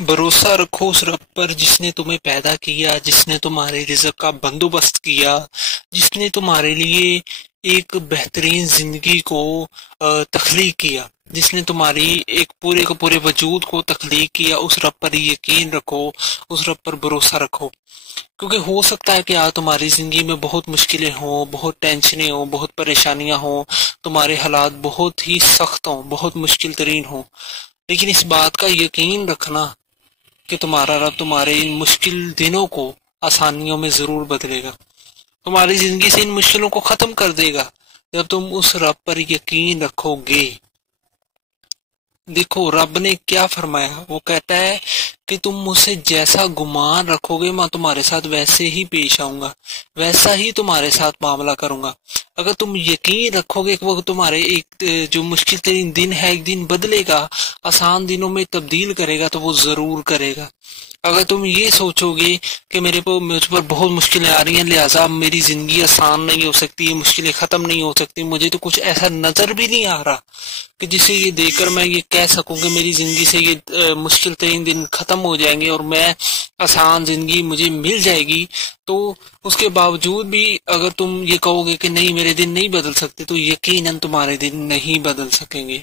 بھروسہ رکھو اس رب پر جس نے تمہیں پیدا کیا، جس نے تمہارے رزق کا بندوبست کیا، جس نے تمہارے لیے ایک بہترین زندگی کو تخلیق کیا، جس نے تمہاری ایک پورے کے پورے وجود کو تخلیق کیا۔ اس رب پر یقین رکھو، اس رب پر بھروسہ رکھو، کیونکہ ہو سکتا ہے کہ آج تمہاری زندگی میں بہت مشکلیں ہوں، بہت ٹینشنیں ہوں، بہت پریشانیاں ہوں، تمہارے حالات بہت ہی سخت ہوں، بہت مشکل ترین ہوں، لیکن اس بات کا یقین رکھنا کہ تمہارا رب تمہارے ان مشکل دنوں کو آسانیوں میں ضرور بدلے گا، تمہاری زندگی سے ان مشکلوں کو ختم کر دے گا جب تم اس رب پر یقین رکھو گے۔ دیکھو رب نے کیا فرمایا، وہ کہتا ہے کہ تم مجھ سے جیسا گمان رکھو گے میں تمہارے ساتھ ویسے ہی پیش آؤں گا، ویسا ہی تمہارے ساتھ معاملہ کروں گا۔ اگر تم یقین رکھو گے کہ وہ تمہارے ایک جو مشکل ترین دن ہے ایک دن بدلے گا، آسان دنوں میں تبدیل کرے گا، تو وہ ضرور کرے گا۔ اگر تم یہ سوچو گے کہ مجھ پر بہت مشکلیں آ رہی ہیں لہٰذا میری زندگی آسان نہیں ہو سکتی، یہ مشکلیں ختم نہیں ہو سکتی، مجھے تو کچھ ایسا نظر بھی نہیں آ رہا کہ جسے یہ دیکھ کر میں یہ کہہ سکوں کہ میری زندگی سے یہ مشکل ترین دن ختم ہو جائیں گے اور میں آسان زندگی مجھے مل جائے گی، تو اس کے باوجود بھی اگر تم یہ کہو گے کہ نہیں میرے دن نہیں بدل سکتے، تو یقیناً تمہارے دن نہیں بدل سکیں گے۔